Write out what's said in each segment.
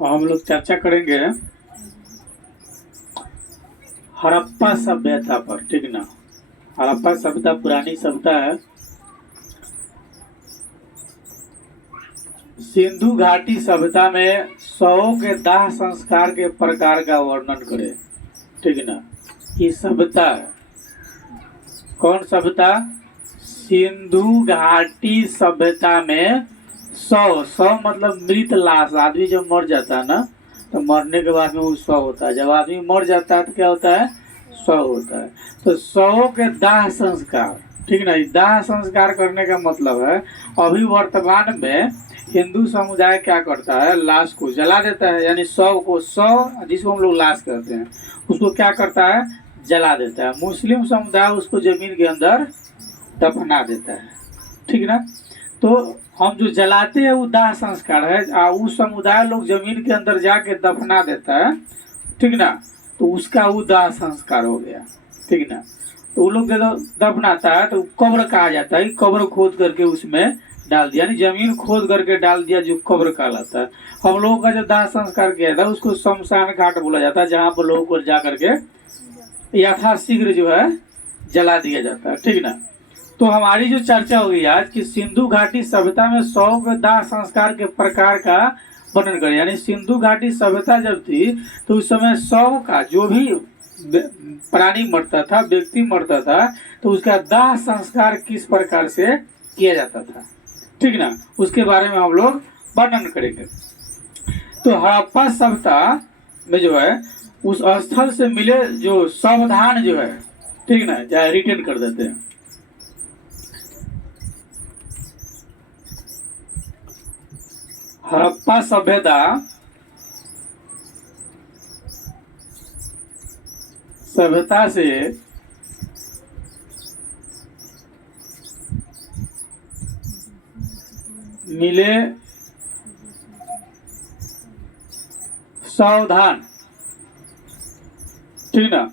हम लोग चर्चा करेंगे हड़प्पा सभ्यता पर, ठीक ना। हड़प्पा सभ्यता पुरानी सभ्यता है। सिंधु घाटी सभ्यता में शवों के दाह संस्कार के प्रकार का वर्णन करे, ठीक ना। ये सभ्यता है, कौन सभ्यता? सिंधु घाटी सभ्यता में शव मतलब मृत लाश। आदमी जब मर जाता है ना, तो मरने के बाद में वो शव होता है। जब आदमी मर जाता है तो क्या होता है? शव होता है। तो शवों के दाह संस्कार, ठीक ना। दाह संस्कार करने का मतलब है अभी वर्तमान में हिंदू समुदाय क्या करता है, लाश को जला देता है। यानी शव जिसको हम लोग लाश कहते हैं, उसको क्या करता है? जला देता है। मुस्लिम समुदाय उसको जमीन के अंदर दफना देता है, ठीक ना। तो हम जो जलाते हैं वो दाह संस्कार है। वो समुदाय लोग जमीन के अंदर जाके दफना देता है, ठीक ना। तो उसका वो दाह संस्कार हो गया, ठीक ना। तो वो लोग जब दफनाता है तो कब्र कहा जाता है। कब्र खोद करके उसमें डाल दिया, यानी जमीन खोद करके डाल दिया, जो कब्र कहलाता है। हम लोगों का जो दाह संस्कार किया था उसको शमशान घाट बोला जाता है, जहाँ पर लोगों को जा करके यथाशीघ्र जो है जला दिया जाता है, ठीक ना। तो हमारी जो चर्चा होगी आज कि सिंधु घाटी सभ्यता में शव के दाह संस्कार के प्रकार का वर्णन करें। यानी सिंधु घाटी सभ्यता जब थी तो उस समय शव का जो भी प्राणी मरता था, व्यक्ति मरता था, तो उसका दाह संस्कार किस प्रकार से किया जाता था, ठीक ना। उसके बारे में हम लोग वर्णन करेंगे। तो हड़प्पा सभ्यता में जो है उस स्थल से मिले जो सावधान जो है, ठीक ना, चाहे रिटर्न कर देते हैं। हड़प्पा सभ्यता से मिले सावधान, ठीक ना।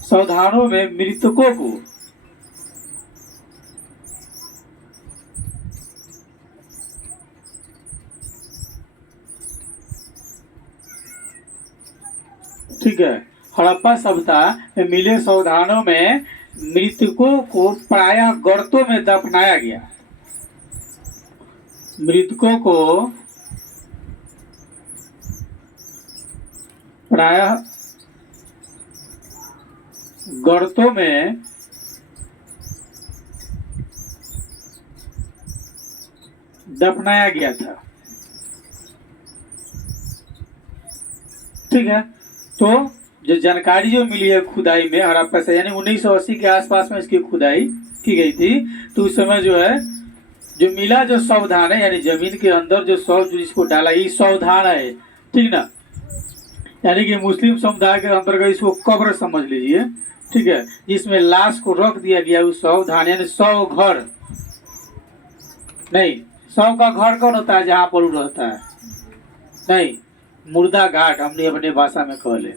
सावधानों में मृतकों को ठीक है, हड़प्पा सभ्यता में मिले सावधानों में मृतकों को प्रायः गर्तों में दफनाया गया। मृतकों को प्रायः गर्तों में दफनाया गया था, ठीक है। तो जो जानकारी जो मिली है खुदाई में हड़प्पा से, यानी 1980 के आसपास में इसकी खुदाई की गई थी। तो उस समय जो है जो मिला जो सावधान है, यानी जमीन के अंदर जो शव जो जिसको डाला, ये सावधान है, ठीक ना। यानी कि मुस्लिम समुदाय के अंतर्गत इसको कब्र समझ लीजिए, ठीक है, जिसमें लाश को रख दिया गया। उस सावधान यानी शव घर नहीं, शव का घर कौन होता है? जहाँ पर वो रहता है, नहीं, मुर्दा घाट हमने अपने भाषा में कह ले।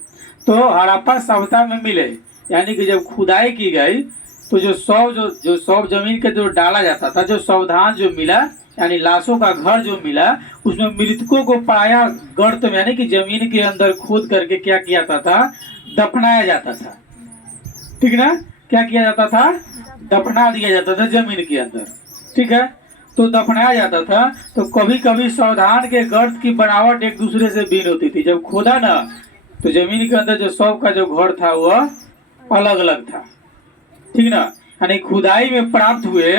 तो हड़प्पा सभ्यता में मिले, यानी कि जब खुदाई की गई तो जो शव जमीन के जो डाला जाता था, जो सावधान जो मिला, यानी लाशों का घर जो मिला, उसमें मृतकों को पाया गर्त में, यानी कि जमीन के अंदर खोद करके क्या किया जाता था? दफनाया जाता था, ठीक ना। क्या किया जाता था? दफना दिया जाता था जमीन के अंदर, ठीक है। तो दफनाया जाता था। तो कभी कभी सावधान के गर्त की बनावट एक दूसरे से भिन्न होती थी। जब खोदा ना, तो जमीन के अंदर जो शव का जो घर था वह अलग अलग था, ठीक ना। यानी खुदाई में प्राप्त हुए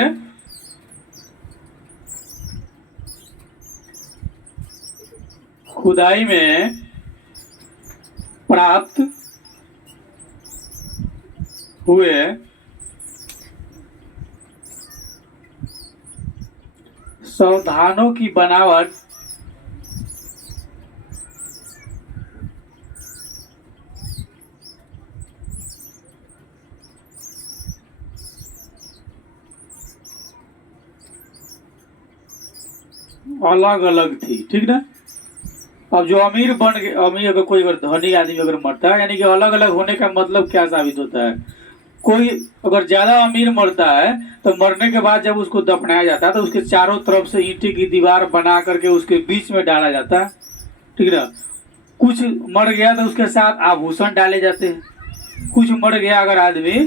सावधानों की बनावट अलग अलग थी, ठीक ना। अब जो अमीर बन गए, अमीर अगर कोई अगर धनी आदमी अगर मरता है, यानी कि अलग अलग होने का मतलब क्या साबित होता है? कोई अगर ज्यादा अमीर मरता है तो मरने के बाद जब उसको दफनाया जाता है तो उसके चारों तरफ से ईंटे की दीवार बना करके उसके बीच में डाला जाता है, ठीक है ना। कुछ मर गया तो उसके साथ आभूषण डाले जाते हैं। कुछ मर गया अगर आदमी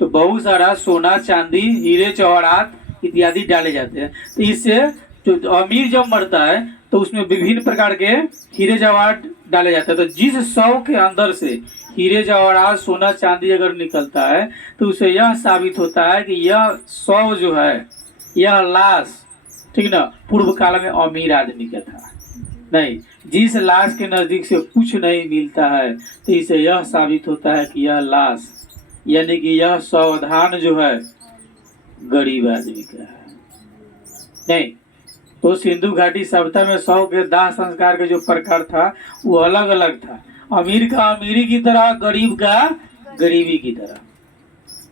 तो बहुत सारा सोना चांदी हीरे जवाहरात इत्यादि डाले जाते हैं। तो इससे जो अमीर जब मरता है तो उसमें विभिन्न प्रकार के हीरे जवाहरात डाले जाते हैं। तो जिस शव के अंदर से हीरे जवाहरात सोना चांदी अगर निकलता है तो उसे यह साबित होता है कि यह शव जो है, यह लाश, ठीक ना, पूर्व काल में अमीर आदमी का था। नहीं, जिस लाश के नजदीक से कुछ नहीं मिलता है तो इसे यह साबित होता है कि यह लाश यानी कि यह सावधान जो है गरीब आदमी का है। नहीं तो सिंधु घाटी सभ्यता में शव के दाह संस्कार के जो प्रकार था वो अलग अलग था। अमीर का अमीरी की तरह, गरीब का गरीबी की तरह,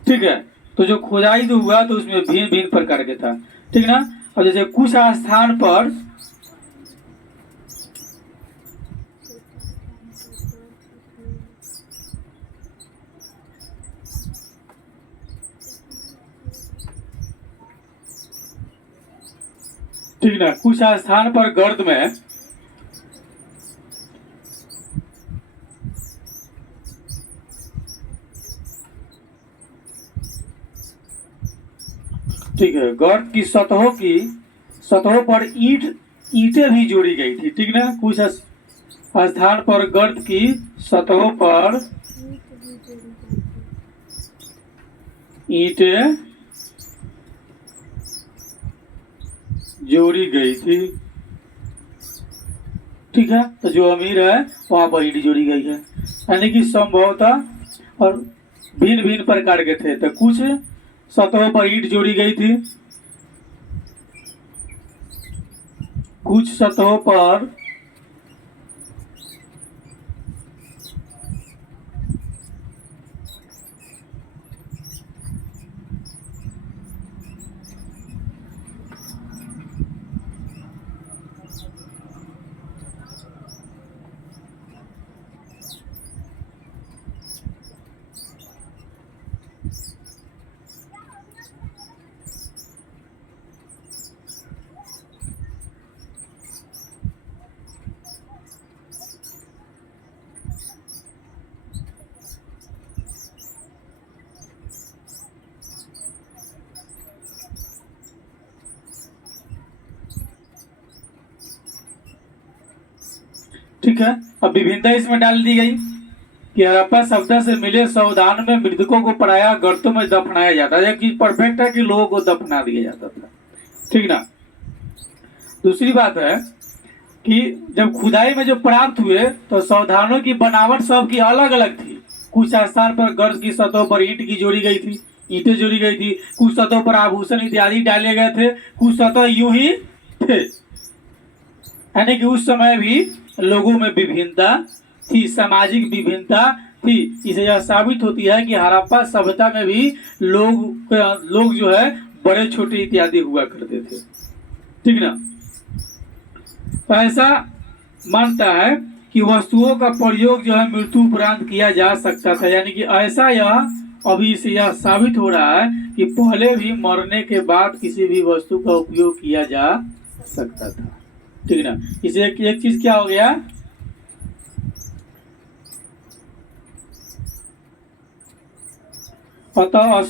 ठीक है। तो जो खुदाई जो हुआ तो उसमें भिन्न भिन्न प्रकार के था, ठीक ना। और जैसे कुछ स्थान पर ठीक ना, कुछ स्थान पर गर्द में ठीक है, गर्द की सतहों पर ईंटें भी जोड़ी गई थी, ठीक ना। कुछ स्थान पर गर्द की सतहों पर ईंटें जोड़ी गई थी, ठीक है। तो जो अमीर है वहां पर ईंट जोड़ी गई है, यानी कि संभवतः और भिन्न भिन्न प्रकार के थे। तो कुछ सतहों पर ईंट जोड़ी गई थी, कुछ सतहों पर ठीक है। अब विभिन्नता इसमें डाल दी गई कि हड़प्पा सभ्यता से मिले सावधान में मृतकों को पराया गर्तों में दफनाया जाता है। कि परफेक्ट है कि लोगों को दफना दिया जाता था, ठीक ना। दूसरी बात है कि जब खुदाई में जो प्राप्त हुए तो सावधानों की बनावट सबकी अलग अलग थी। कुछ स्थान पर गर्द की सतहों पर ईंट की जोड़ी गई थी, ईंटें जोड़ी गई थी। कुछ सतहों पर आभूषण इत्यादि डाले गए थे, कुछ सतह यूं ही थे। यानी कि उस समय भी लोगों में विभिन्नता थी, सामाजिक विभिन्नता थी। इसे यह साबित होती है कि हड़प्पा सभ्यता में भी लोग जो है बड़े छोटे इत्यादि हुआ करते थे, ठीक ना। तो ऐसा मानता है कि वस्तुओं का प्रयोग जो है मृत्यु उपरांत किया जा सकता था। यानी कि ऐसा यह अभी से यह साबित हो रहा है कि पहले भी मरने के बाद किसी भी वस्तु का उपयोग किया जा सकता था, ठीक ना। इसे एक चीज क्या हो गया, अतः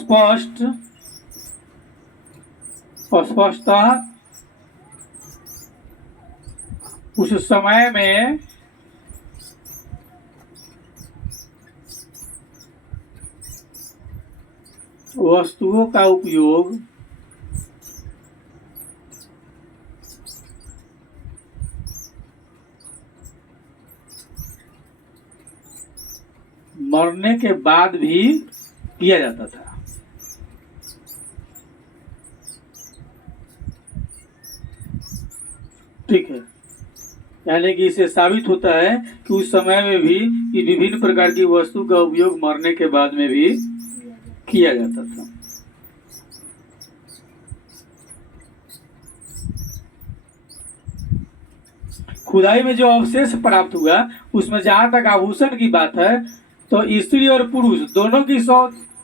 स्पष्टता उस समय में वस्तुओं का उपयोग मरने के बाद भी किया जाता था, ठीक है। यानी कि इससे साबित होता है कि उस समय में भी कि विभिन्न प्रकार की वस्तु का उपयोग मरने के बाद में भी किया जाता था। खुदाई में जो अवशेष प्राप्त हुआ उसमें जहां तक आभूषण की बात है तो स्त्री और पुरुष दोनों की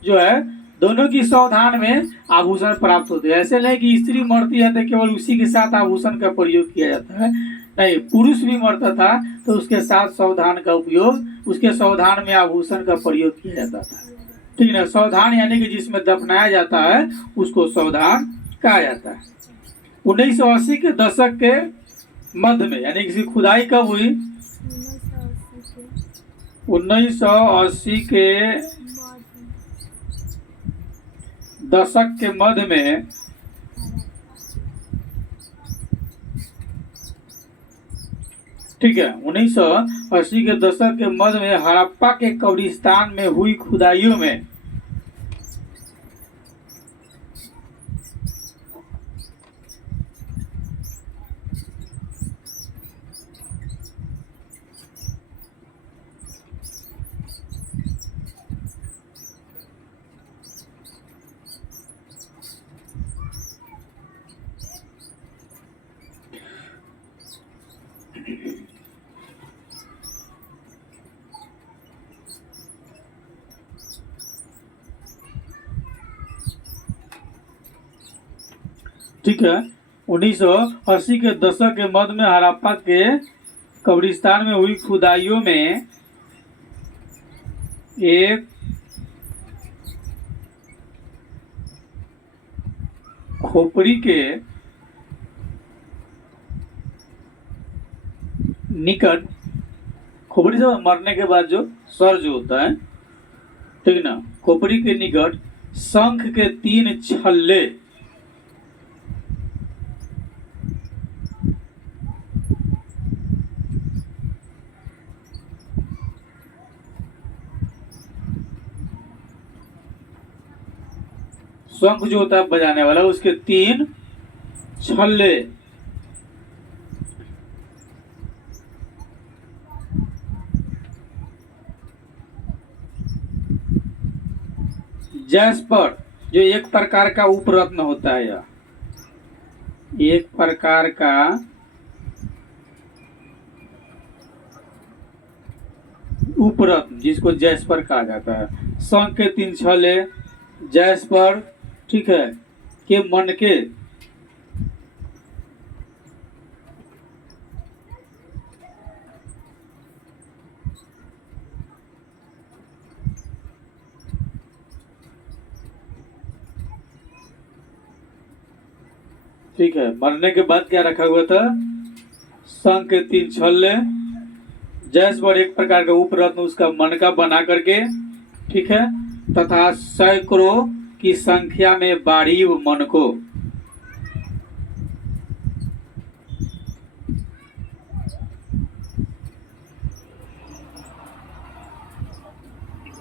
जो है दोनों की सावधान में आभूषण प्राप्त होते हैं। ऐसे नहीं कि स्त्री मरती है तो केवल उसी के साथ आभूषण का प्रयोग किया जाता है, नहीं, पुरुष भी मरता था तो उसके साथ सावधान का उपयोग, उसके सावधान में आभूषण का प्रयोग किया जाता था। ठीक है ना, सावधान यानी कि जिसमें दफनाया जाता है उसको सावधान कहा जाता है। 1980 के दशक के मध्य में, यानी किसी खुदाई कब हुई? 1980 के दशक के मध्य में ठीक है, 1980 के दशक के मध्य में हड़प्पा के कब्रिस्तान में हुई खुदाइयों में ठीक है, 1980 के दशक के मध्य में हड़प्पा के कब्रिस्तान में हुई खुदाइयों में एक खोपड़ी के निकट, खोपड़ी से मरने के बाद जो सर जो होता है, ठीक ना, खोपड़ी के निकट शंख के 3 छल्ले शंख जो होता है बजाने वाला, उसके 3 छल्ले जैस्पर, जो एक प्रकार का उपरत्न होता है, यह एक प्रकार का उपरत्न जिसको जैस्पर कहा जाता है। शंख के 3 छल्ले जैस्पर, ठीक है, के मनके ठीक है, मरने के बाद क्या रखा हुआ था? शंख के 3 छल्ले, जैस्पर एक प्रकार का उपरत्न उसका मनका बना करके, ठीक है, तथा सैकड़ों की संख्या में बारीब मनको,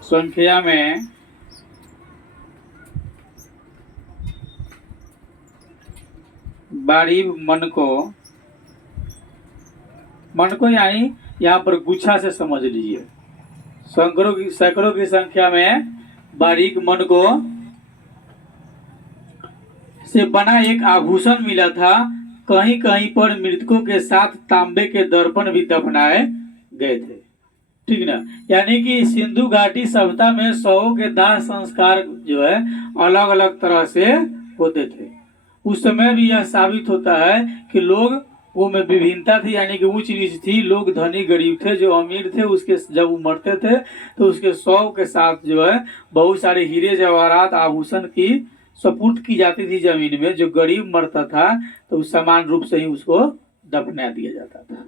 संख्या में बारीब मनको, मनको यानी यहाँ पर गुच्छा से समझ लीजिए, सैकड़ों की संख्या में बारीक मनको से बना एक आभूषण मिला था। कहीं कहीं पर मृतकों के साथ तांबे के दर्पण भी दफनाए गए थे। ठीक ना, यानी कि सिंधु घाटी सभ्यता में शवों के दाह संस्कार जो है अलग अलग तरह से होते थे। उस समय भी यह साबित होता है कि लोग वो में विभिन्नता थी, यानी कि ऊंच नीच थी। लोग धनी गरीब थे, जो अमीर थे उसके जब वो मरते थे तो उसके शव के साथ जो है बहुत सारे हीरे जवाहरात आभूषण की सपुर्द की जाती थी जमीन में। जो गरीब मरता था तो समान रूप से ही उसको दफना दिया जाता था।